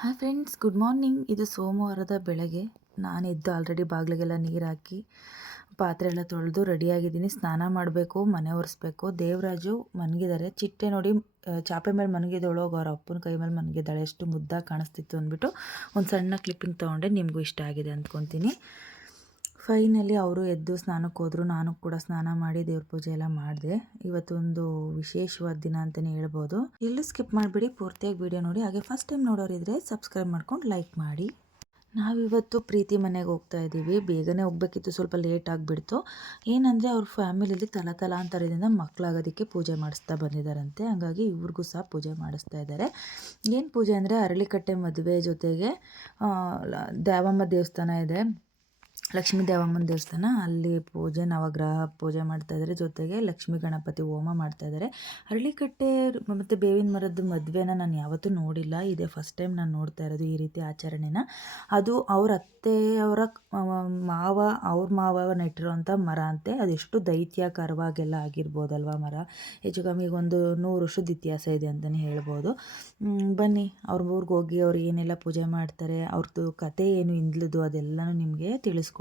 Hi friends good morning ಇದು ಸೋಮವಾರದ ಬೆಳಗ್ಗೆ. ನಾನು ಎದ್ದು ಆಲ್ರೆಡಿ ಬಾಗಿಲಿಗೆಲ್ಲ ನೀರು ಹಾಕಿ, ಪಾತ್ರೆ ಎಲ್ಲ ತೊಳೆದು ರೆಡಿಯಾಗಿದ್ದೀನಿ ಸ್ನಾನ ಮಾಡಬೇಕು, ಮನೆ ಒರೆಸ್ಬೇಕು. ದೇವರಾಜು ಮನಗಿದ್ದಾರೆ ಚಿಟ್ಟೆ ನೋಡಿ ಚಾಪೆ ಮೇಲೆ ಮನಗಿದವಳು, ಅವ್ರ ಅಪ್ಪನ ಕೈ ಮೇಲೆ ಮನಗಿದ್ದಾಳೆ ಎಷ್ಟು ಮುದ್ದಾಗಿ ಕಾಣಿಸ್ತಿತ್ತು ಅಂದ್ಬಿಟ್ಟು ಒಂದು ಸಣ್ಣ ಕ್ಲಿಪ್ಪಿಂಗ್ ತೊಗೊಂಡೆ. ನಿಮಗೂ ಇಷ್ಟ ಆಗಿದೆ ಅಂದ್ಕೊತೀನಿ. ಫೈನಲಿ ಅವರು ಎದ್ದು ಸ್ನಾನಕ್ಕೆ ಹೋದರು. ನಾನು ಕೂಡ ಸ್ನಾನ ಮಾಡಿ ದೇವ್ರ ಪೂಜೆ ಎಲ್ಲ ಮಾಡಿದೆ. ಇವತ್ತೊಂದು ವಿಶೇಷವಾದ ದಿನ ಅಂತಲೇ ಹೇಳ್ಬೋದು. ಎಲ್ಲೂ ಸ್ಕಿಪ್ ಮಾಡಿಬಿಡಿ, ಪೂರ್ತಿಯಾಗಿ ವಿಡಿಯೋ ನೋಡಿ. ಹಾಗೆ ಫಸ್ಟ್ ಟೈಮ್ ನೋಡೋರಿದ್ರೆ ಸಬ್ಸ್ಕ್ರೈಬ್ ಮಾಡ್ಕೊಂಡು ಲೈಕ್ ಮಾಡಿ. ನಾವಿವತ್ತು ಪ್ರೀತಿ ಮನೆಗೆ ಹೋಗ್ತಾ ಇದ್ದೀವಿ. ಬೇಗನೆ ಹೋಗ್ಬೇಕಿತ್ತು, ಸ್ವಲ್ಪ ಲೇಟ್ ಆಗಿಬಿಡ್ತು. ಏನಂದರೆ ಅವ್ರ ಫ್ಯಾಮಿಲಿಲಿ ತಲ ತಲಾಂತರದಿಂದ ಮಕ್ಕಳಾಗೋದಕ್ಕೆ ಪೂಜೆ ಮಾಡಿಸ್ತಾ ಬಂದಿದ್ದಾರಂತೆ. ಹಾಗಾಗಿ ಇವ್ರಿಗೂ ಸಹ ಪೂಜೆ ಮಾಡಿಸ್ತಾ ಇದ್ದಾರೆ. ಏನು ಪೂಜೆ ಅಂದರೆ ಅರಳಿಕಟ್ಟೆ ಮದುವೆ ಜೊತೆಗೆ ದ್ಯಾವಮ್ಮ ದೇವಸ್ಥಾನ ಇದೆ. ಲಕ್ಷ್ಮೀ ದೇವಮ್ಮನ ದೇವಸ್ಥಾನ, ಅಲ್ಲಿ ಪೂಜೆ, ನವಗ್ರಹ ಪೂಜೆ ಮಾಡ್ತಾ ಇದ್ದಾರೆ ಜೊತೆಗೆ ಲಕ್ಷ್ಮೀ ಗಣಪತಿ ಹೋಮ ಮಾಡ್ತಾ ಇದ್ದಾರೆ ಅರಳಿಕಟ್ಟೆ ಮತ್ತು ಬೇವಿನ ಮರದ ಮದುವೆನ ನಾನು ಯಾವತ್ತೂ ನೋಡಿಲ್ಲ. ಇದೇ ಫಸ್ಟ್ ಟೈಮ್ ನಾನು ನೋಡ್ತಾ ಇರೋದು ಈ ರೀತಿ ಆಚರಣೆನ. ಅದು ಅವ್ರ ಅತ್ತೆಯವರ ಮಾವ, ಅವ್ರ ಮಾವ ನೆಟ್ಟಿರೋಂಥ ಮರ ಅಂತೆ. ಅದೆಷ್ಟು ದೈತ್ಯಾಕಾರವಾಗೆಲ್ಲ ಆಗಿರ್ಬೋದಲ್ವ ಮರ? ಹೆಚ್ಚು ಕಮ್ಮಿ ಒಂದು ನೂರು ವರ್ಷದ ಇತಿಹಾಸ ಇದೆ ಅಂತಲೇ ಹೇಳ್ಬೋದು. ಬನ್ನಿ. ಅವ್ರ ಊರಿಗೆ ಹೋಗಿ ಅವ್ರು ಏನೆಲ್ಲ ಪೂಜೆ ಮಾಡ್ತಾರೆ ಅವ್ರದ್ದು ಕತೆ ಏನು ಇಂದ್ಲದು ಅದೆಲ್ಲನೂ ನಿಮಗೆ ತಿಳಿಸ್ಕೊಡ್ತೀನಿ.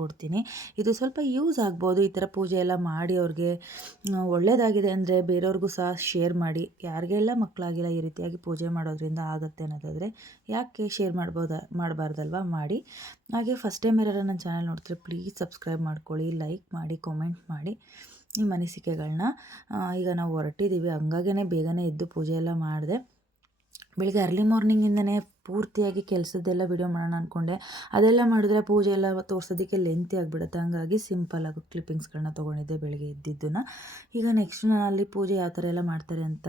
ಇದು ಸ್ವಲ್ಪ ಯೂಸ್ ಆಗ್ಬೋದು. ಈ ಥರ ಪೂಜೆ ಎಲ್ಲ ಮಾಡಿ ಅವ್ರಿಗೆ ಒಳ್ಳೆಯದಾಗಿದೆ ಅಂದರೆ ಬೇರೆಯವ್ರಿಗೂ ಸಹ ಶೇರ್ ಮಾಡಿ. ಯಾರಿಗೆಲ್ಲ ಮಕ್ಕಳಾಗಿಲ್ಲ ಈ ರೀತಿಯಾಗಿ ಪೂಜೆ ಮಾಡೋದ್ರಿಂದ ಆಗುತ್ತೆ ಅನ್ನೋದಾದರೆ ಯಾಕೆ ಶೇರ್ ಮಾಡ್ಬೋದಾ, ಮಾಡಬಾರ್ದಲ್ವ ಮಾಡಿ. ಹಾಗೆ ಫಸ್ಟ್ ಟೈಮ್ ಯಾರು ನನ್ನ ಚಾನಲ್ ನೋಡ್ತೀರಿ ಪ್ಲೀಸ್ ಸಬ್ಸ್ಕ್ರೈಬ್ ಮಾಡ್ಕೊಳ್ಳಿ ಲೈಕ್ ಮಾಡಿ ಕಾಮೆಂಟ್ ಮಾಡಿ ನಿಮ್ಮ ಅನಿಸಿಕೆಗಳನ್ನ ಈಗ ನಾವು ಹೊರಟಿದ್ದೀವಿ. ಹಂಗಾಗೇ ಬೇಗನೆ ಎದ್ದು ಪೂಜೆ ಎಲ್ಲ ಮಾಡಿದೆ. ಬೆಳಿಗ್ಗೆ ಅರ್ಲಿ ಮಾರ್ನಿಂಗಿಂದನೇ ಪೂರ್ತಿಯಾಗಿ ಕೆಲಸದ್ದೆಲ್ಲ ವಿಡಿಯೋ ಮಾಡೋಣ ಅಂದ್ಕೊಂಡೆ ಅದೆಲ್ಲ ಮಾಡಿದ್ರೆ ಪೂಜೆ ಎಲ್ಲ ತೋರಿಸೋದಕ್ಕೆ ಲೆಂತಿ ಆಗಿಬಿಡುತ್ತೆ. ಹಂಗಾಗಿ ಸಿಂಪಲ್ಲಾಗಿ ಕ್ಲಿಪ್ಪಿಂಗ್ಸ್ಗಳನ್ನ ತೊಗೊಂಡಿದ್ದೆ ಬೆಳಿಗ್ಗೆ ಎದ್ದಿದ್ದನ್ನು. ಈಗ ನೆಕ್ಸ್ಟ್ ನಾನು ಅಲ್ಲಿ ಪೂಜೆ ಯಾವ ಥರ ಎಲ್ಲ ಮಾಡ್ತಾರೆ ಅಂತ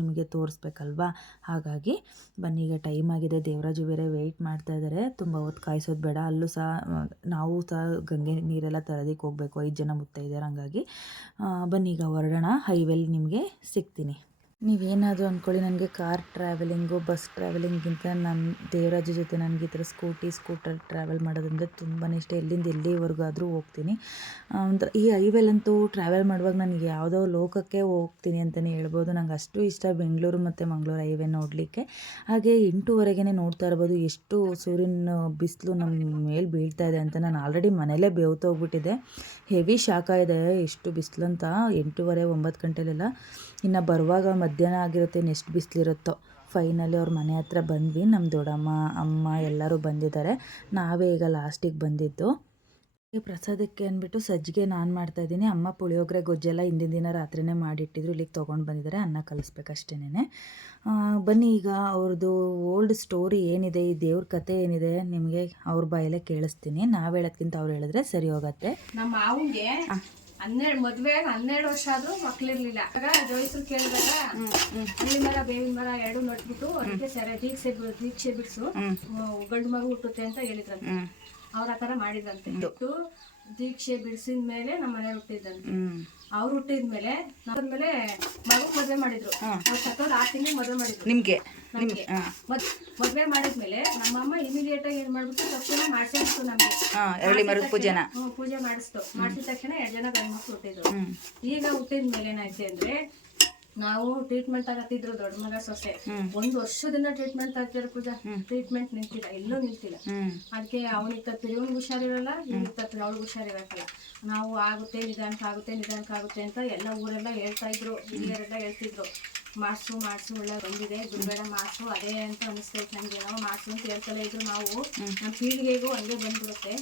ನಿಮಗೆ ತೋರಿಸ್ಬೇಕಲ್ವಾ? ಹಾಗಾಗಿ ಬನ್ನಿ, ಈಗ ಟೈಮ್ ಆಗಿದೆ. ದೇವರಾಜು ಬೇರೆ ವೆಯ್ಟ್ ಮಾಡ್ತಾ ಇದ್ದಾರೆ ತುಂಬ ಹೊತ್ತು ಕಾಯಿಸೋದು ಬೇಡ. ಅಲ್ಲೂ ಸಹ, ನಾವು ಸಹ ಗಂಗೆ ನೀರೆಲ್ಲ ತರೋದಕ್ಕೆ ಹೋಗಬೇಕು. ಐದು ಜನ ಮುತ್ತೈದಾರೆ ಹಂಗಾಗಿ ಬನ್ನಿ, ಈಗ ಹೊರಡೋಣ. ಹೈವೇಲಿ ನಿಮಗೆ ಸಿಗ್ತೀನಿ. ನೀವೇನಾದರೂ ಅಂದ್ಕೊಳ್ಳಿ ನನಗೆ ಕಾರ್ ಟ್ರಾವೆಲಿಂಗು, ಬಸ್ ಟ್ರಾವೆಲಿಂಗಿಂತ ನನ್ನ ದೇವರಾಜ ಜೊತೆ ನನಗೆ ಈ ಥರ ಸ್ಕೂಟಿ, ಸ್ಕೂಟರ್ ಟ್ರಾವೆಲ್ ಮಾಡೋದಂದರೆ ತುಂಬಾ ಇಷ್ಟ. ಎಲ್ಲಿಂದ ಎಲ್ಲಿವರೆಗೂ ಆದರೂ ಹೋಗ್ತೀನಿ ಒಂದು ಈ ಹೈವೇಲಂತೂ ಟ್ರಾವೆಲ್ ಮಾಡುವಾಗ ನನಗೆ ಯಾವುದೋ ಲೋಕಕ್ಕೆ ಹೋಗ್ತೀನಿ ಅಂತಲೇ ಹೇಳ್ಬೋದು. ನಂಗೆ ಅಷ್ಟು ಇಷ್ಟ ಬೆಂಗಳೂರು ಮತ್ತು ಮಂಗಳೂರು ಹೈವೇ ನೋಡಲಿಕ್ಕೆ. ಹಾಗೆ ಎಂಟೂವರೆಗೆ ನೋಡ್ತಾ ಇರ್ಬೋದು. ಎಷ್ಟು ಸೂರ್ಯನ ಬಿಸಿಲು ನಮ್ಮ ಮೇಲೆ ಬೀಳ್ತಾ ಇದೆ ಅಂತ ನಾನು ಆಲ್ರೆಡಿ ಮನೇಲೇ ಬೇವ್ತೋಗ್ಬಿಟ್ಟಿದೆ ಹೆವಿ ಶಾಖ ಇದೆ, ಎಷ್ಟು ಬಿಸಿಲು ಅಂತ ಎಂಟೂವರೆ, ಒಂಬತ್ತು ಗಂಟೆಲೆಲ್ಲ. ಇನ್ನು ಬರುವಾಗ ಮಧ್ಯಾಹ್ನ ಆಗಿರುತ್ತೆ ಎಷ್ಟು ಬಿಸಿಲಿರುತ್ತೋ. ಫೈನಲಿ ಅವ್ರ ಮನೆ ಹತ್ರ ಬಂದ್ವಿ ನಮ್ಮ ದೊಡ್ಡಮ್ಮ ಅಮ್ಮ ಎಲ್ಲರೂ ಬಂದಿದ್ದಾರೆ. ನಾವೇ ಈಗ ಲಾಸ್ಟಿಗೆ ಬಂದಿದ್ದು. ಈ ಪ್ರಸಾದಕ್ಕೆ ಅಂದ್ಬಿಟ್ಟು ಸಜ್ಜಿಗೆ ನಾನು ಮಾಡ್ತಾಯಿದ್ದೀನಿ ಅಮ್ಮ ಪುಳಿಯೋಗರೆ ಗೊಜ್ಜೆಲ್ಲ ಹಿಂದಿನ ದಿನ ರಾತ್ರಿನೇ ಮಾಡಿಟ್ಟಿದ್ರು. ಇಲ್ಲಿಗೆ ತೊಗೊಂಡು ಬಂದಿದ್ದಾರೆ ಅನ್ನ ಕಲಿಸ್ಬೇಕಷ್ಟೇನೆ ಬನ್ನಿ ಈಗ ಅವ್ರದ್ದು ಓಲ್ಡ್ ಸ್ಟೋರಿ ಏನಿದೆ ಈ ದೇವ್ರ ಕತೆ ಏನಿದೆ ನಿಮಗೆ ಅವ್ರ ಬಾಯಲ್ಲೇ ಕೇಳಿಸ್ತೀನಿ. ನಾವು ಹೇಳೋದ್ಕಿಂತ ಅವ್ರು ಹೇಳಿದ್ರೆ ಸರಿ ಹೋಗತ್ತೆ. ನಮ್ಮ ಹನ್ನೆರಡು ಮದ್ವೆ ಹನ್ನೆರಡು ವರ್ಷ ಆದ್ರೂ ಮಕ್ಳಿರ್ಲಿಲ್ಲ. ಆಗ ಜೋಯಿಸ್ರು ಕೇಳಿದಾಗ ಹಳ್ಳಿ ಮರ ಬೇವಿನ ಮರ ಎರಡು ನಟ್ಬಿಟ್ಟು ಅದಕ್ಕೆ ಸರಿ ದೀಕ್ಷೆ ದೀಕ್ಷೆ ಬಿಡ್ಸು. ಗಂಡು ಮಗು ಹುಟ್ಟುತ್ತೆ ಅಂತ ಹೇಳಿದ್ರಂತೆ. ಅವ್ರ ಆತರ ಮಾಡಿದ್ರಂತೆ. ದೀಕ್ಷೆ ಬಿಡಿಸಿದ ಮೇಲೆ ನಮ್ಮ ಮನೆ ಹುಟ್ಟಿದ್ದಂತೆ ಅವ್ರು ಹುಟ್ಟಿದ್ಮೇಲೆ ಮೇಲೆ ಮಗು ಮದ್ವೆ ಮಾಡಿದ್ರು. ಅವ್ರು ಸತ್ತೋದ್ ಆರು ತಿಂಗಳು ಮದ್ವೆ ಮಾಡಿದ್ರು. ನಿಮಗೆ? ನಮ್ಗೆ. ಮದ್- ಮದ್ವೆ ಮಾಡಿದ್ಮೇಲೆ ನಮ್ಮಮ್ಮ ಇಮಿಡಿಯೇಟ್ ಆಗಿ ಏನ್ ಮಾಡ್ಬಿಟ್ಟು ತಕ್ಷಣ ಮಾಡ್ಸಿತ್ತು ನಮ್ಗೆ. ಮರದ ಪೂಜೆನ. ಪೂಜೆ ಮಾಡಿಸ್ತು. ಮಾಡಿಸಿದ ತಕ್ಷಣ ಎರಡು ಜನ ಗಂಡ್ ಮಕ್ಳು ಹುಟ್ಟಿದ್ರು ಈಗ ಹುಟ್ಟಿದ ಮೇಲೆ ಏನಾಯ್ತು ಅಂದ್ರೆ ನಾವು ಟ್ರೀಟ್ಮೆಂಟ್ ಆಗತ್ತಿದ್ರು ದೊಡ್ಡ ಮಗ ಸೊಸೆ. ಒಂದ್ ವರ್ಷದಿಂದ ಟ್ರೀಟ್ಮೆಂಟ್ ಆಗ್ತಿರೋ ಪೂಜಾ. ಟ್ರೀಟ್ಮೆಂಟ್ ನಿಂತಿಲ್ಲ ಎಲ್ಲೂ ನಿಂತಿಲ್ಲ. ಅದಕ್ಕೆ ಅವನಿಗೆ ತತ್ತಿರಿ ಇವ್ನಿಗೆ ಹುಷಾರಿರಲ್ಲ ಇವ್ನಿಗೆ ತಪ್ಪಿರಿ ಅವ್ಳಿಗೆ ಹುಷಾರಿರಕ್ಕಲ್ಲ ನಾವು ಆಗುತ್ತೆ ನಿಧಾನಕ್ಕೆ ಆಗುತ್ತೆ ನಿಧಾನಕ್ಕೆ ಆಗುತ್ತೆ ಅಂತ ಎಲ್ಲ ಊರೆಲ್ಲ ಹೇಳ್ತಾ ಇದ್ರು ಹಿರಿಯರೆಲ್ಲ ಹೇಳ್ತಿದ್ರು. ಮಾಡ್ಸು ಮಾಸು ಒಳ್ಳೆ ಬಂದಿದೆ ಬಿಡ್ಬೇಡ ಮಾಸು ಅದೇ ಅಂತ ಅನಿಸ್ತೈತೆ ನಮ್ಗೆ. ನಾವು ಮಾಸು ಅಂತ ಹೇಳ್ತಲೇ ಇದ್ರು ನಾವು. ನಮ್ಮ ಪೀಳಿಗೆಗೂ ಹಂಗೆ ಬಂದ್ಬಿಡುತ್ತೆ.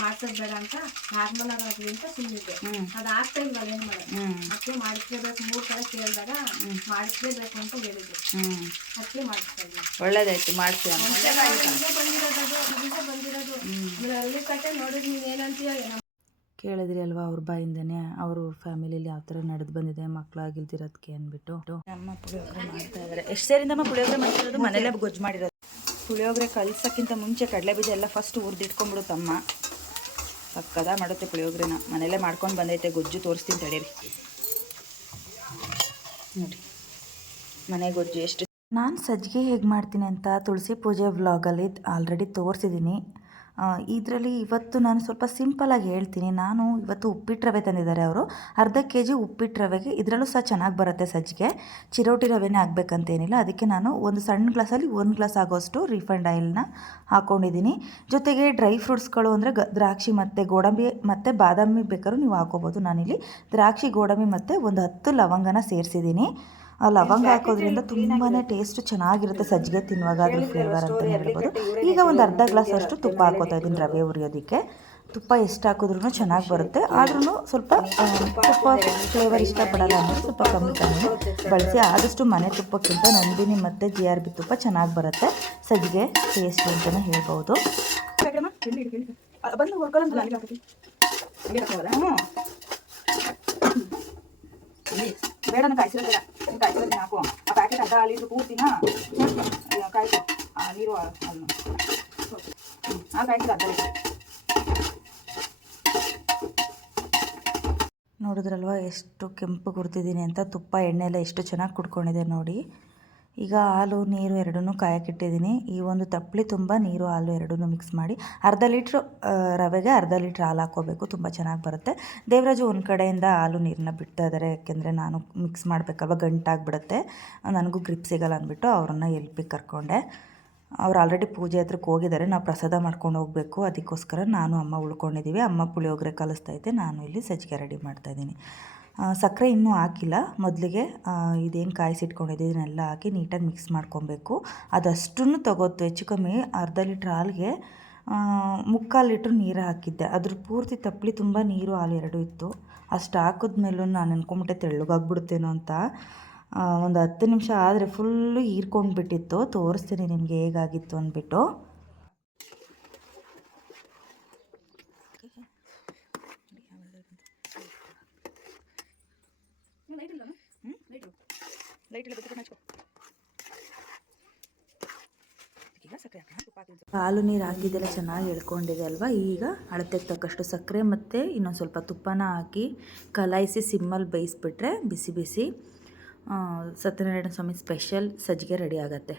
ಮಾಡ್ಸೋದ್ ಬೇಡ ಅಂತ ನಾರ್ಮಲ್ ಆಗಿ ಅಂತ ಸುಮ್ಮನಿದ್ದೆ ಅದು ಆಗ್ತಾ ಇಲ್ವಲ್ಲ ಏನ್ ಮಾಡೋದು? ಅದಕ್ಕೆ ಮಾಡಿಸ್ಲೇಬೇಕು ಮೂರ್ ಕಡೆ ಕೇಳಿದಾಗ ಮಾಡಿಸ್ಲೇಬೇಕು ಅಂತ ಹೇಳಿದ್ರು. ಅದಕ್ಕೆ ಮಾಡಿಸ್ತಾ ಒಳ್ಳೇದಾಯ್ತು ಮಾಡಿಸಿ ಬಂದಿರೋದು ಅದು, ಬಂದಿರೋದು. ಅಲ್ಲಿ ಕಟ್ಟೆ ನೋಡಿದ್ರೆ ನೀನ್ ನಮ್ಮ ಕೇಳಿದ್ರಿ ಅಲ್ವಾ ಅವ್ರ ಬಾಯಿಂದನೇ? ಅವ್ರ ಫ್ಯಾಮಿಲಿಲಿ ಯಾವ ಥರ ನಡೆದು ಬಂದಿದೆ ಮಕ್ಕಳಾಗಿಲ್ದಿರೋದಕ್ಕೆ ಅಂದ್ಬಿಟ್ಟು. ಅಮ್ಮ ಪುಳಿಯೋಗರೆ ಮಾಡ್ತಾ ಇದ್ದಾರೆ ಎಷ್ಟು ಸೇರಿಂದಮ್ಮ ಪುಳಿಯೋಗರೆ ಮಾಡ್ತಿರೋದು? ಮನೆಯಲ್ಲೇ ಗೊಜ್ಜು ಮಾಡಿರೋದು. ಪುಳಿಯೋಗರೆ ಕಲ್ಸೋಕ್ಕಿಂತ ಮುಂಚೆ ಕಡಲೆ ಬೀಜ ಎಲ್ಲ ಫಸ್ಟ್ ಹುರಿದಿಟ್ಕೊಂಡ್ಬಿಡುತ್ತಮ್ಮ ಪಕ್ಕದ ಮಾಡುತ್ತೆ ಪುಳಿಯೋಗರೆನ. ಮನೆಯಲ್ಲೇ ಮಾಡ್ಕೊಂಡು ಬಂದೈತೆ ಗೊಜ್ಜು ತೋರಿಸ್ತೀನಿ ತಡೀರಿ. ನೋಡಿ ಮನೆ ಗೊಜ್ಜು ಎಷ್ಟು ನಾನು ಸಜ್ಜಿಗೆ ಹೇಗೆ ಮಾಡ್ತೀನಿ ಅಂತ ತುಳಸಿ ಪೂಜೆ ವ್ಲಾಗಲ್ಲಿ ಆಲ್ರೆಡಿ ತೋರಿಸಿದ್ದೀನಿ ಇದರಲ್ಲಿ ಇವತ್ತು ನಾನು ಸ್ವಲ್ಪ ಸಿಂಪಲಾಗಿ ಹೇಳ್ತೀನಿ. ನಾನು ಇವತ್ತು ಉಪ್ಪಿಟ್ಟು ರವೆ ತಂದಿದ್ದಾರೆ ಅವರು. ಅರ್ಧ ಕೆ ಜಿ ಉಪ್ಪಿಟ್ಟು ರವೆಗೆ ಇದರಲ್ಲೂ ಸಹ ಚೆನ್ನಾಗಿ ಬರುತ್ತೆ ಸಜ್ಜಿಗೆ. ಚಿರೋಟಿ ರವೆನೇ ಆಗಬೇಕಂತೇನಿಲ್ಲ ಅದಕ್ಕೆ ನಾನು ಒಂದು ಸಣ್ಣ ಗ್ಲಾಸಲ್ಲಿ ಒಂದು ಗ್ಲಾಸ್ ಆಗೋಷ್ಟು ರೀಫಂಡ್ ಆಯಿಲ್ನ ಹಾಕ್ಕೊಂಡಿದ್ದೀನಿ ಜೊತೆಗೆ ಡ್ರೈ ಫ್ರೂಟ್ಸ್ಗಳು ಅಂದರೆ ಗ, ದ್ರಾಕ್ಷಿ ಮತ್ತು ಗೋಡಂಬಿ ಮತ್ತು ಬಾದಾಮಿ ಬೇಕಾದ್ರೂ ನೀವು ಹಾಕೋಬೋದು. ನಾನಿಲ್ಲಿ ದ್ರಾಕ್ಷಿ, ಗೋಡಂಬಿ ಮತ್ತು ಒಂದು ಹತ್ತು ಲವಂಗನ ಸೇರಿಸಿದ್ದೀನಿ. ಲವಂಗ ಹಾಕೋದ್ರಿಂದ ತುಂಬಾ ಟೇಸ್ಟ್ ಚೆನ್ನಾಗಿರುತ್ತೆ. ಸಜ್ಜಿಗೆ ತಿನ್ನುವಾಗ ಅದ್ರ ಫ್ಲೇವರ್ ಅಂತ ಹೇಳ್ಬೋದು. ಈಗ ಒಂದು ಅರ್ಧ ಗ್ಲಾಸ್ ಅಷ್ಟು ತುಪ್ಪ ಹಾಕೋತಾ ಇದ್ದೀನಿ ರವೆ ಉರಿಯೋದಕ್ಕೆ. ತುಪ್ಪ ಎಷ್ಟು ಹಾಕಿದ್ರೂ ಚೆನ್ನಾಗಿ ಬರುತ್ತೆ. ಆದ್ರೂ ಸ್ವಲ್ಪ ತುಪ್ಪ ಫ್ಲೇವರ್ ಇಷ್ಟಪಡಲ್ಲ ಅಂದರೆ ಸ್ವಲ್ಪ ಕಮ್ಮಿ ಕಮ್ಮಿ ಬಳಸಿ. ಆದಷ್ಟು ಮನೆ ತುಪ್ಪಕ್ಕಿಂತ ನಂದಿನಿ ಮತ್ತು ಜಿ ಆರ್ ಬಿ ತುಪ್ಪ ಚೆನ್ನಾಗಿ ಬರುತ್ತೆ. ಸಜ್ಜಿಗೆ ಟೇಸ್ಟ್ ಅಂತಲೇ ಹೇಳ್ಬೋದು. ಬಂದು ಬೇಡ ನಾನು ಕಾಯಿಸಿರೋದು ಬೇಡ. ನೀನು ಕಾಯಿಸಿರೋದು ಹಾಕು. ಆ ಪ್ಯಾಕೆಟ್ ಅಡ್ಡ ಅಲ್ಲಿದ್ದು ಪೂರ್ತಿನ ಆ ನೀರು. ಹ್ಮ್, ಆ ಪ್ಯಾಕೆಟ್ ಅಡ್ಡ ನೋಡಿದ್ರಲ್ವ ಎಷ್ಟು ಕೆಂಪು ಕುಡ್ತಿದ್ದೀನಿ ಅಂತ ತುಪ್ಪ ಎಣ್ಣೆ ಎಲ್ಲ ಎಷ್ಟು ಚೆನ್ನಾಗಿ ಕುಡ್ಕೊಂಡಿದೆ ನೋಡಿ. ಈಗ ಹಾಲು, ನೀರು ಎರಡನ್ನೂ ಕಾಯಕ್ಕಿಟ್ಟಿದ್ದೀನಿ ಈ ಒಂದು ತಪ್ಪಲಿ ತುಂಬ ನೀರು, ಹಾಲು ಎರಡನ್ನೂ ಮಿಕ್ಸ್ ಮಾಡಿ ಅರ್ಧ ಲೀಟ್ರ್ ರವೆಗೆ ಅರ್ಧ ಲೀಟ್ರ್ ಹಾಲು ಹಾಕ್ಕೋಬೇಕು. ತುಂಬ ಚೆನ್ನಾಗಿ ಬರುತ್ತೆ. ದೇವರಾಜು ಒಂದು ಕಡೆಯಿಂದ ಹಾಲು ನೀರನ್ನ ಬಿಡ್ತಾ ಇದ್ದಾರೆ ಯಾಕೆಂದರೆ ನಾನು ಮಿಕ್ಸ್ ಮಾಡಬೇಕಲ್ವ, ಗಂಟಾಗ್ಬಿಡುತ್ತೆ. ನನಗೂ ಗ್ರಿಪ್ ಸಿಗಲ್ಲ ಅಂದ್ಬಿಟ್ಟು ಅವ್ರನ್ನ ಎಲ್ಪಿಗೆ ಕರ್ಕೊಂಡೆ. ಅವ್ರು ಆಲ್ರೆಡಿ ಪೂಜೆ ಹತ್ರಕ್ಕೆ ಹೋಗಿದ್ದಾರೆ ನಾವು ಪ್ರಸಾದ ಮಾಡ್ಕೊಂಡು ಹೋಗಬೇಕು. ಅದಕ್ಕೋಸ್ಕರ ನಾನು ಅಮ್ಮ ಉಳ್ಕೊಂಡಿದ್ದೀವಿ ಅಮ್ಮ ಪುಳಿಯೋಗರೆ ಕಲಿಸ್ತಾ ಇದ್ದೆ ನಾನು ಇಲ್ಲಿ ಸಜ್ಜಿಗೆ ರೆಡಿ ಮಾಡ್ತಾಯಿದ್ದೀನಿ ಸಕ್ಕರೆ ಇನ್ನೂ ಹಾಕಿಲ್ಲ. ಮೊದಲಿಗೆ ಇದೇನು ಕಾಯಿಸಿಟ್ಕೊಂಡಿದ್ದೆ, ಇದನ್ನೆಲ್ಲ ಹಾಕಿ ನೀಟಾಗಿ ಮಿಕ್ಸ್ ಮಾಡ್ಕೊಬೇಕು. ಅದಷ್ಟನ್ನು ತಗೋತು ಹೆಚ್ಚು ಕಮ್ಮಿ ಅರ್ಧ ಲೀಟ್ರ್ ಹಾಲಿಗೆ ಮುಕ್ಕಾಲು ಲೀಟ್ರ್ ನೀರು ಹಾಕಿದ್ದೆ. ಅದ್ರ ಪೂರ್ತಿ ತಪ್ಪಲಿ ತುಂಬ ನೀರು ಹಾಲು ಎರಡೂ ಇತ್ತು. ಅಷ್ಟು ಹಾಕಿದ್ಮೇಲೂ ನಾನು ಅನ್ಕೊಂಬಿಟ್ಟೆ ತೆಳ್ಳಗಾಗ್ಬಿಡ್ತೇನೋ ಅಂತ. ಒಂದು ಹತ್ತು ನಿಮಿಷ ಆದರೆ ಫುಲ್ಲು ಹೀರ್ಕೊಂಡ್ಬಿಟ್ಟಿತ್ತು. ತೋರಿಸ್ತೀನಿ ನಿಮಗೆ ಹೇಗಾಗಿತ್ತು ಅಂದ್ಬಿಟ್ಟು ಲೈಟ್ ಇಲ್ಲ ಬಿಟ್ಟು ಹಚ್ಕೊ ಈಗ ಸಕ್ಕರೆ ಹಾಕೋಣ ತುಪ್ಪ ಹಾಕಿದ್ರೆ ಹಾಲು ನೀರು ಹಾಕಿದ್ದೆಲ್ಲ ಚೆನ್ನಾಗಿ ಎಳ್ಕೊಂಡಿದೆ ಅಲ್ವಾ? ಈಗ ಅಳತೆಗೆ ತಕ್ಕಷ್ಟು ಸಕ್ಕರೆ ಮತ್ತು ಇನ್ನೊಂದು ಸ್ವಲ್ಪ ತುಪ್ಪನ ಹಾಕಿ ಕಲಾಯಿಸಿ ಸಿಮ್ಮಲ್ಲಿ ಬೇಯಿಸ್ಬಿಟ್ರೆ ಬಿಸಿ ಬಿಸಿ ಸತ್ಯನಾರಾಯಣ ಸ್ವಾಮಿ ಸ್ಪೆಷಲ್ ಸಜ್ಜಿಗೆ ರೆಡಿ ಆಗತ್ತೆ.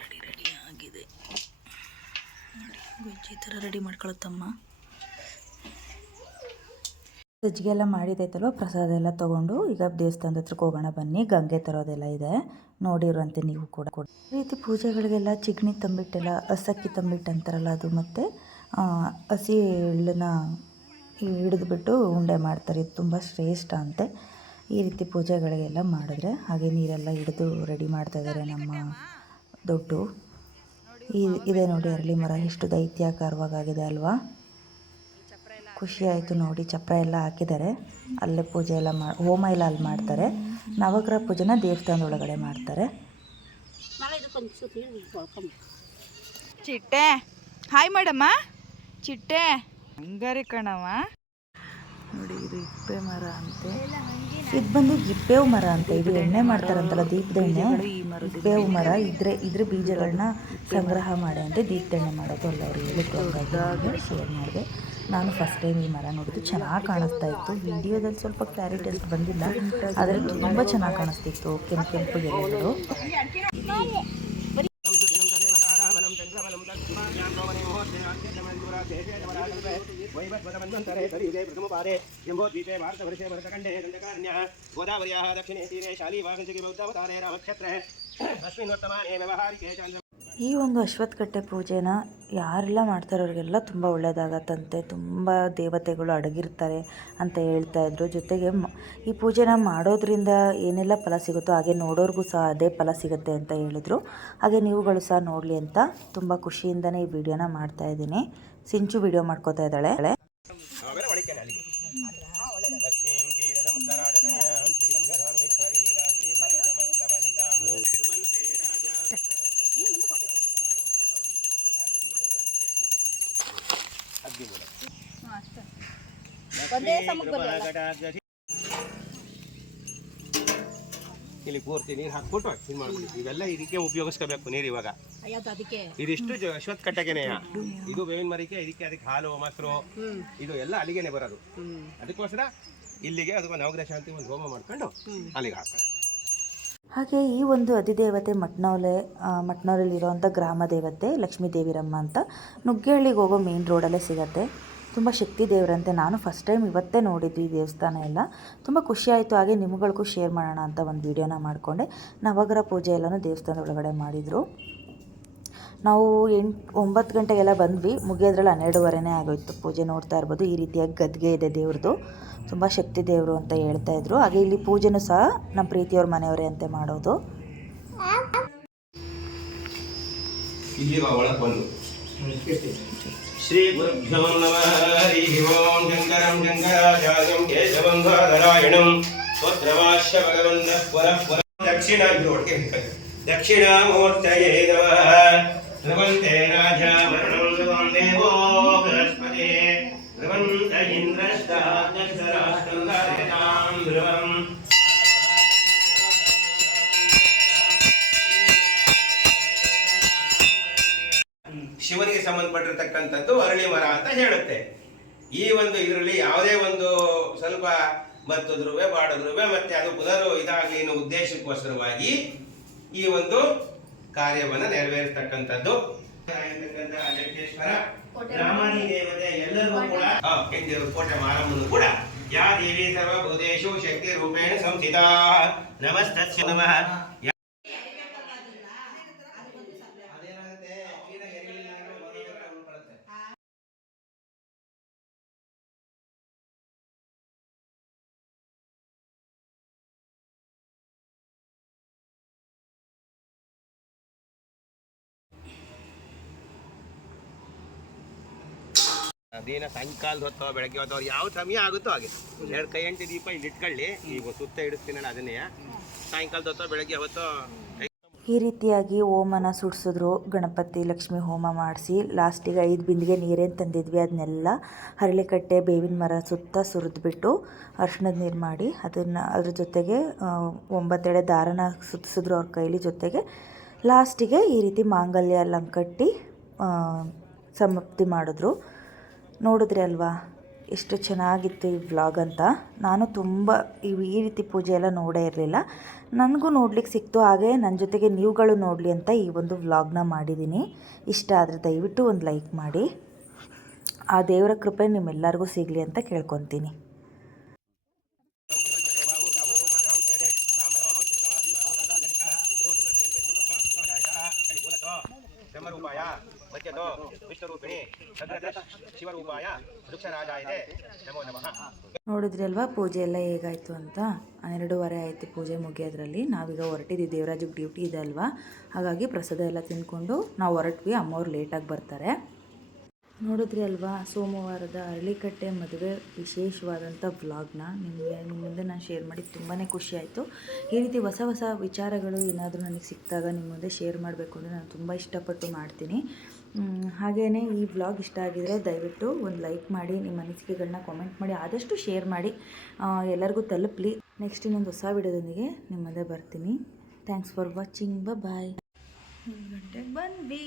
ರೆಡಿ ರೆಡಿ ಆಗಿದೆ. ನೋಡಿ ಗೊಜ್ಜಿ ಥರ ರೆಡಿ ಮಾಡ್ಕೊಳತ್ತಮ್ಮ ಸಜ್ಜಿಗೆ ಎಲ್ಲ ಮಾಡಿದೈತಲ್ವ? ಪ್ರಸಾದ ಎಲ್ಲ ತೊಗೊಂಡು ಈಗ ದೇವಸ್ಥಾನದ ಹತ್ರಕ್ಕೆ ಹೋಗೋಣ ಬನ್ನಿ. ಗಂಗೆ ತರೋದೆಲ್ಲ ಇದೆ. ನೋಡಿರುವಂತೆ ನೀವು ಕೂಡ. ಈ ರೀತಿ ಪೂಜೆಗಳಿಗೆಲ್ಲ ಚಿಗಣಿ ತಂಬಿಟ್ಟೆಲ್ಲ, ಹಸಕ್ಕಿ ತಂಬಿಟ್ಟು ಅಂತಾರಲ್ಲ ಅದು ಮತ್ತು ಹಸಿ ಎಳ್ಳನ್ನ ಹಿಡಿದ್ಬಿಟ್ಟು ಉಂಡೆ ಮಾಡ್ತಾರೆ. ಇದು ತುಂಬ ಶ್ರೇಷ್ಠ ಅಂತೆ. ಈ ರೀತಿ ಪೂಜೆಗಳಿಗೆಲ್ಲ ಮಾಡಿದ್ರೆ ಹಾಗೆ ನೀರೆಲ್ಲ ಹಿಡಿದು ರೆಡಿ ಮಾಡ್ತಾ ಇದ್ದಾರೆ ನಮ್ಮ ದೊಡ್ಡ. ಈ ಇದೆ ನೋಡಿ ಅರಳಿ ಮರ. ಎಷ್ಟು ದೈತ್ಯಾಕಾರವಾಗಿದೆ ಅಲ್ವಾ? ಖುಷಿ ಆಯಿತು ನೋಡಿ ಚಪ್ಪರ ಎಲ್ಲ ಹಾಕಿದ್ದಾರೆ. ಅಲ್ಲೇ ಪೂಜೆ ಎಲ್ಲ ಮಾಡಿ ಹೋಮ ಎಲ್ಲ ಅಲ್ಲಿ ಮಾಡ್ತಾರೆ. ನವಗ್ರಹ ಪೂಜೆನ ದೇವಸ್ಥಾನದೊಳಗಡೆ ಮಾಡ್ತಾರೆ. ಚಿಟ್ಟೆ ಹಾಯ್ ಮೇಡಮ್ಮ ಚಿಟ್ಟೆ. ಹಂಗಾರೆ ಕಣವ ನೋಡಿ ಇದು ಇಪ್ಪೆ ಮರ ಅಂತೆ. ಇದು ಬಂದು ಇಪ್ಪೇವು ಮರ ಅಂತ. ಇದು ಎಣ್ಣೆ ಮಾಡ್ತಾರಂತಲ್ಲ ದೀಪದ ಎಣ್ಣೆ. ಇಪ್ಪೇವು ಮರ ಇದ್ರೆ ಇದ್ರ ಬೀಜಗಳನ್ನ ಸಂಗ್ರಹ ಮಾಡಿ ಅಂತ ದೀಪದ ಎಣ್ಣೆ ಮಾಡೋದು ಅಲ್ಲ ಅವ್ರು ಹೇಳಿದ್ರು ಹಂಗಾಗಿ ಶೇರ್ ಮಾಡಿದೆ. ನಾನು ಫಸ್ಟ್ ಟೈಮ್ ಈ ಮರ ನೋಡಿದ್ದು ಚೆನ್ನಾಗಿ ಕಾಣಿಸ್ತಾ ಇತ್ತು ವಿಡಿಯೋದಲ್ಲಿ ಸ್ವಲ್ಪ ಕ್ಲಾರಿಟಿ ಅಷ್ಟು ಬಂದಿಲ್ಲ ಆದರೆ ತುಂಬ ಚೆನ್ನಾಗಿ ಕಾಣಿಸ್ತಿತ್ತು ಕೆಂಪು ಕೆಂಪು ಎಲೆಗಳು वैवस्वतमन्वन्तरे जम्बोद्वीपे भारतवर्षे भरतखण्डे दण्डकारण्यः गोदावर्याः दक्षिणे तीरे शालीवाहनसिके बौद्धवतारे रामक्षत्रे अस्मिन् वर्तमाने व्यवहारिके चन्द्र ಈ ಒಂದು ಅಶ್ವತ್ಥಕಟ್ಟೆ ಪೂಜೆನ ಯಾರೆಲ್ಲ ಮಾಡ್ತಾರೋ ಅವರಿಗೆಲ್ಲ ತುಂಬ ಒಳ್ಳೆಯದಾಗತ್ತಂತೆ ತುಂಬ ದೇವತೆಗಳು ಅಡಗಿರ್ತಾರೆ ಅಂತ ಹೇಳ್ತಾ ಇದ್ರು. ಜೊತೆಗೆ ಈ ಪೂಜೆನ ಮಾಡೋದ್ರಿಂದ ಏನೆಲ್ಲ ಫಲ ಸಿಗುತ್ತೋ ಹಾಗೆ ನೋಡೋರ್ಗೂ ಸಹ ಅದೇ ಫಲ ಸಿಗುತ್ತೆ ಅಂತ ಹೇಳಿದರು. ಹಾಗೆ ನೀವುಗಳು ಸಹ ನೋಡಲಿ ಅಂತ ತುಂಬ ಖುಷಿಯಿಂದನೇ ಈ ವಿಡಿಯೋನ ಮಾಡ್ತಾ ಇದ್ದೀನಿ. ಸಿಂಚು ವಿಡಿಯೋ ಮಾಡ್ಕೋತಾ ಇದ್ದಾಳೆ. ಕೃಪಾಕಟಾಕ್ಷಿ. ಇಲ್ಲಿ ಪೂರ್ತಿ ನೀರು ಹಾಕ್ಬಿಟ್ಟು ಇದು ಮಾಡ್ಬಿಡಿ. ಇವೆಲ್ಲ ಇದಕ್ಕೆ ಉಪಯೋಗಿಸ್ಕೋಬೇಕು ನೀರು ಇವಾಗ. ಇದಿಷ್ಟು ಅಶ್ವತ್ ಕಟ್ಟಗೆನೆ ಇದು ಬೇವಿನ ಮರಿಕೆ ಇದಕ್ಕೆ ಅದಕ್ಕೆ ಹಾಲು ಮೊಸರು. ಇದು ಎಲ್ಲ ಅಲ್ಲಿಗೆನೆ ಬರೋದು. ಅದಕ್ಕೋಸ್ಕರ ಇಲ್ಲಿಗೆ ಅದಕ್ಕೆ ನವಗ್ರಹ ಶಾಂತಿ ಒಂದು ಹೋಮ ಮಾಡ್ಕೊಂಡು ಅಲ್ಲಿಗೆ ಹಾಕೋಣ ಹಾಗೆ ಈ ಒಂದು ಅಧಿದೇವತೆ ಮಟ್ನೌಲೆ ಮಟ್ನವರಲ್ಲಿರುವಂಥ ಗ್ರಾಮ ದೇವತೆ ಲಕ್ಷ್ಮೀ ದೇವಿರಮ್ಮ ಅಂತ ನುಗ್ಗೇಹಳ್ಳಿಗೆ ಹೋಗೋ ಮೇನ್ ರೋಡಲ್ಲೇ ಸಿಗತ್ತೆ. ತುಂಬ ಶಕ್ತಿ ದೇವರಂತೆ. ನಾನು ಫಸ್ಟ್ ಟೈಮ್ ಇವತ್ತೇ ನೋಡಿದ್ದು ಈ ದೇವಸ್ಥಾನ ಎಲ್ಲ. ತುಂಬ ಖುಷಿಯಾಯಿತು ಹಾಗೆ ನಿಮ್ಗಳಿಗೂ ಶೇರ್ ಮಾಡೋಣ ಅಂತ ಒಂದು ವೀಡಿಯೋನ ಮಾಡಿಕೊಂಡೆ. ನವಗ್ರಹ ಪೂಜೆ ಎಲ್ಲನೂ ದೇವಸ್ಥಾನದ ಒಳಗಡೆ ಮಾಡಿದರು. ನಾವು ಎಂಟು, ಒಂಬತ್ತು ಗಂಟೆಗೆಲ್ಲ ಬಂದ್ವಿ. ಮುಗಿಯೋದ್ರಲ್ಲಿ ಹನ್ನೆರಡುವರೆನೇ ಆಗೋಯ್ತು. ಪೂಜೆ ನೋಡ್ತಾ ಇರ್ಬೋದು. ಈ ರೀತಿಯಾಗಿ ಗದ್ಗೆ ಇದೆ ದೇವ್ರದ್ದು. ತುಂಬ ಶಕ್ತಿ ದೇವರು ಅಂತ ಹೇಳ್ತಾ ಇದ್ರು. ಹಾಗೆ ಇಲ್ಲಿ ಪೂಜೆನೂ ಸಹ ನಮ್ಮ ಪ್ರೀತಿಯವ್ರ ಮನೆಯವರೇ ಅಂತೆ ಮಾಡೋದು. ಇಲ್ಲಿ श्रीगुरुभ्यो नमः हरिः ओं शङ्करं शङ्कराचार्यं केशवं नारायणं स्वत्रवाश्य भगवन्तः पुरः पुरः दक्षिणाग्रोटे दक्षिणामूर्तये नमः ध्रुवन्ते राजा मरणं ध्रुवं देवो बृहस्पते ध्रुवन्त इन्द्रश्चाग्नराष्ट्रं ಸಂಬಂಧಪಟ್ಟಿರ್ತಕ್ಕಂಥದ್ದು ಅರಳಿ ಮರ ಅಂತ ಹೇಳುತ್ತೆ. ಈ ಒಂದು ಇದರಲ್ಲಿ ಯಾವುದೇ ಒಂದು ಸ್ವಲ್ಪ ಬತ್ತದ್ರುವೆ ಬಾಡದ್ರುವೆ ಮತ್ತೆ ಅದು ಪುನರ್ ಇದಾಗಲಿ ಅನ್ನೋ ಉದ್ದೇಶಕ್ಕೋಸ್ಕರವಾಗಿ ಈ ಒಂದು ಕಾರ್ಯವನ್ನ ನೆರವೇರಿಸ್ತಕ್ಕಂಥದ್ದು. ಬ್ರಾಹ್ಮಣಿ ದೇವತೆ ಎಲ್ಲರೂ ಕೂಡ ಕೋಟೆ ಮಾರಮ್ಮನು ಕೂಡ ಯಾ ದೇವಿ ಸರ್ವಭೂತೇಶು ಶಕ್ತಿ ರೂಪೇಣ ಸಂಸ್ಥಿತ ನಮಸ್ತ ನಮಃ. ಅದೇನ ಸಾಯಂಕಾಲದ ಹೊತ್ತು ಬೆಳಗ್ಗೆ ಹೊತ್ತು ಅವ್ರು ಯಾವ ಸಮಯ ಆಗುತ್ತೋ ಹಾಗೆ. ಎರಡು ಕೈ ಎಂಟು ದೀಪ ಇಲ್ಲಿ ಇಟ್ಕೊಳ್ಳಿ. ಈಗ ಸುತ್ತ ಇಡಿಸ್ತೀನಲ್ಲ ಅದನ್ನೇ. ಸಾಯಂಕಾಲದ ಹೊತ್ತು ಬೆಳಗ್ಗೆ ಹೊತ್ತು ಈ ರೀತಿಯಾಗಿ ಹೋಮನ ಸುಡಿಸಿದ್ರು ಗಣಪತಿ ಲಕ್ಷ್ಮಿ ಹೋಮ ಮಾಡಿಸಿ, ಲಾಸ್ಟಿಗೆ ಐದು ಬಿಂದಿಗೆ ನೀರೇನು ತಂದಿದ್ವಿ ಅದನ್ನೆಲ್ಲ ಹರಳಿಕಟ್ಟೆ, ಬೇವಿನ ಮರ ಸುತ್ತ ಸುರಿದ್ಬಿಟ್ಟು ಅರ್ಶಿಣದ ನೀರು ಮಾಡಿ ಅದನ್ನು ಅದ್ರ ಜೊತೆಗೆ ಒಂಬತ್ತೆಡೆ ದಾರನ ಸುತ್ತಿಸಿದ್ರು ಅವ್ರ ಕೈಲಿ ಜೊತೆಗೆ. ಲಾಸ್ಟಿಗೆ ಈ ರೀತಿ ಮಾಂಗಲ್ಯ ಲಂಕಟ್ಟಿ ಕಟ್ಟಿ ಸಮಾಪ್ತಿ ಮಾಡಿದ್ರು. ನೋಡಿದ್ರಿ ಅಲ್ವಾ? ಎಷ್ಟು ಚೆನ್ನಾಗಿತ್ತು ಈ ವ್ಲಾಗ್ ಅಂತ. ನಾನು ತುಂಬ ಈ ರೀತಿ ಪೂಜೆ ಎಲ್ಲ ನೋಡೇ ಇರಲಿಲ್ಲ. ನನಗೂ ನೋಡ್ಲಿಕ್ಕೆ ಸಿಕ್ತು. ಹಾಗೆ ನನ್ನ ಜೊತೆಗೆ ನೀವುಗಳು ನೋಡಲಿ ಅಂತ ಈ ಒಂದು ವ್ಲಾಗ್ನ ಮಾಡಿದ್ದೀನಿ. ಇಷ್ಟ ಆದರೆ ದಯವಿಟ್ಟು ಒಂದು ಲೈಕ್ ಮಾಡಿ. ಆ ದೇವರ ಕೃಪೆ ನಿಮ್ಮೆಲ್ಲರಿಗೂ ಸಿಗಲಿ ಅಂತ ಕೇಳ್ಕೊತೀನಿ. ವಿಷ್ಣುರೂಪಿಣಿ ಸದ್ರದಶ ಶಿವರೂಪಾಯ ಇದೆ ನಮೋ ನಮಃ. ನೋಡಿದ್ರಿ ಅಲ್ವಾ ಪೂಜೆ ಎಲ್ಲ ಹೇಗಾಯಿತು ಅಂತ? ಹನ್ನೆರಡೂವರೆ ಆಯಿತು ಪೂಜೆ ಮುಗಿಯೋದ್ರಲ್ಲಿ. ನಾವೀಗ ಹೊರಟಿದ್ದೀವಿ ದೇವರಾಜಿಗೆ ಡ್ಯೂಟಿ ಇದೆ ಅಲ್ವಾ? ಹಾಗಾಗಿ ಪ್ರಸಾದ ಎಲ್ಲ ತಿನ್ಕೊಂಡು ನಾವು ಹೊರಟ್ವಿ, ಅಮ್ಮವ್ರು ಲೇಟಾಗಿ ಬರ್ತಾರೆ. ನೋಡಿದ್ರಿ ಅಲ್ವಾ ಸೋಮವಾರದ ಅರಳಿಕಟ್ಟೆ ಮದುವೆ ವಿಶೇಷವಾದಂಥ ವ್ಲಾಗ್ನ? ನಿಮಗೆ, ನಿಮ್ಮ ಮುಂದೆ ನಾನು ಶೇರ್ ಮಾಡಿ ತುಂಬಾ ಖುಷಿ ಆಯಿತು. ಈ ರೀತಿ ಹೊಸ ಹೊಸ ವಿಚಾರಗಳು ಏನಾದರೂ ನನಗೆ ಸಿಕ್ಕಿದಾಗ ನಿಮ್ಮ ಮುಂದೆ ಶೇರ್ ಮಾಡಬೇಕು ಅಂದರೆ ನಾನು ತುಂಬ ಇಷ್ಟಪಟ್ಟು ಮಾಡ್ತೀನಿ. ಹಾಗೆಯೇ ಈ ವ್ಲಾಗ್ ಇಷ್ಟ ಆಗಿದರೆ ದಯವಿಟ್ಟು ಒಂದು ಲೈಕ್ ಮಾಡಿ, ನಿಮ್ಮ ಅನಿಸಿಕೆಗಳನ್ನ ಕಾಮೆಂಟ್ ಮಾಡಿ, ಆದಷ್ಟು ಶೇರ್ ಮಾಡಿ. ಎಲ್ಲರಿಗೂ ತಲುಪಲಿ. ನೆಕ್ಸ್ಟ್ ಇನ್ನೊಂದು ಹೊಸ ವಿಡಿಯೋದೊಂದಿಗೆ ನಿಮ್ಮ ಬರ್ತೀನಿ. ಥ್ಯಾಂಕ್ಸ್ ಫಾರ್ ವಾಚಿಂಗ್ ಬಾಯ್ ಮೂರು ಗಂಟೆಗೆ ಬಂದ್ವಿ.